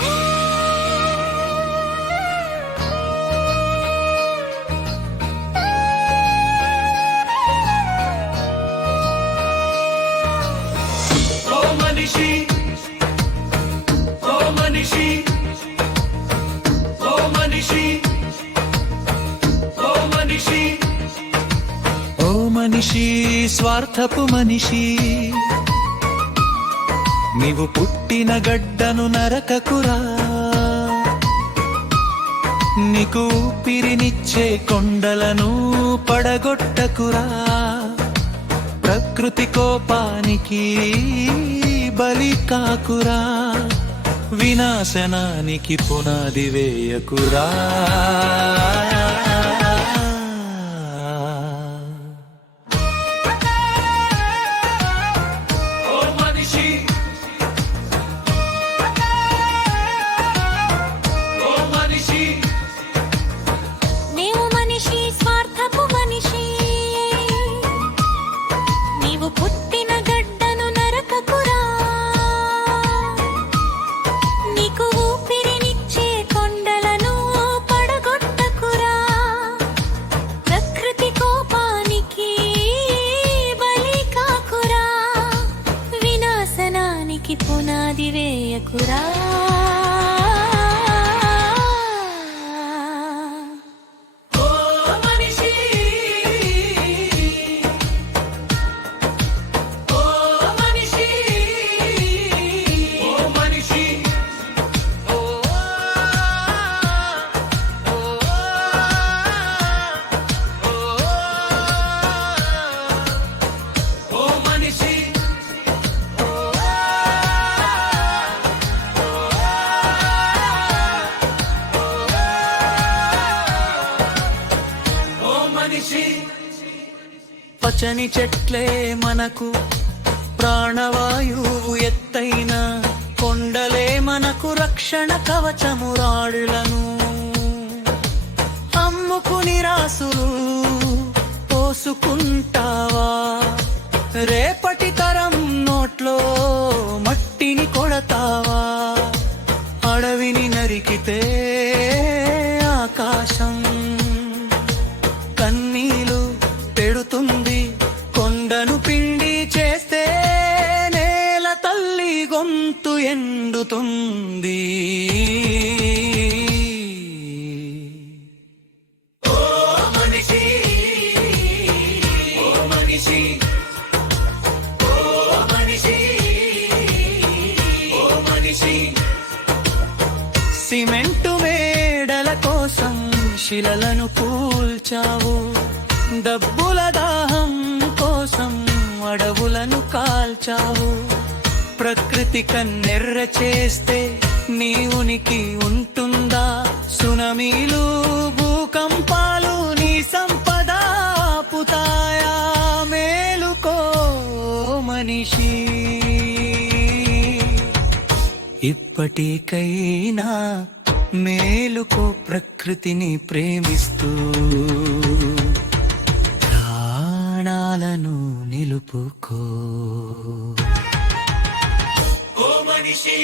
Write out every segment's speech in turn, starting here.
ఓ మనిషి స్వార్థపు మనిషి. నీవు పుట్టిన గడ్డను నరకకురా. నీకు ఊపిరినిచ్చే కొండలను పడగొట్టకురా. ప్రకృతి కోపానికి బలి కాకురా. వినాశనానికి పునాది వేయకురా. పచ్చని చెట్లే మనకు ప్రాణవాయువు ఎత్తైన కొండలే మనకు రక్షణ కవచము రాడులను. అమ్ముకుని రాసులు పోసుకుంటావా? రేపు గొంతు ఎండుతుంది? సిమెంటు వేడల కోసం శిలలను కూల్చావు. డబ్బుల దాహం కోసం అడవులను కాల్చావు. ప్రకృతి కన్నెర్ర చేస్తే నీ ఉనికి ఉంటుందా? సునమీలు భూకంపాలు నీ సంపద పుతాయా మేలుకో మనిషి. ఇప్పటికైనా మేలుకో ప్రకృతిని ప్రేమిస్తూ ప్రాణాలను నిలుపుకో. మనిషి.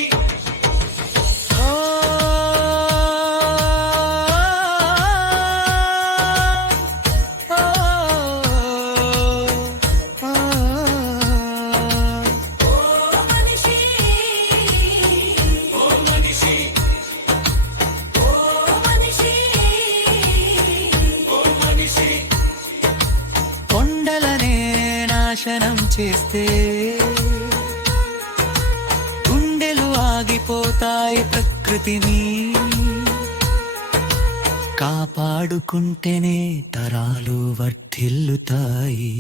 నాశనం చేస్తే గుండెలు ఆగిపోతాయి ప్రకృతిని. కాపాడుకుంటేనే తరాలు వర్ధిల్లుతాయి.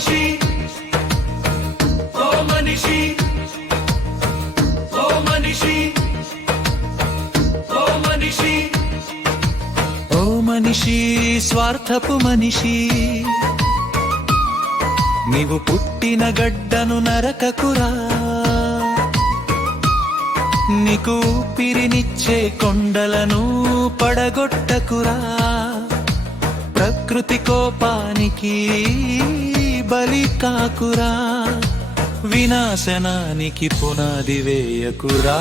మనిషి. ఓ మనిషి. ఓ మనిషి. ఓ మనిషి. ఓ మనిషి స్వార్థపు మనిషి. నీవు పుట్టిన గడ్డను నరకకురా. నీకు పిరినిచ్చే కొండలను పడగొట్టకురా. ప్రకృతి కోపానికి బలి కాకురా వినాశనానికి పునాది వేయకురా.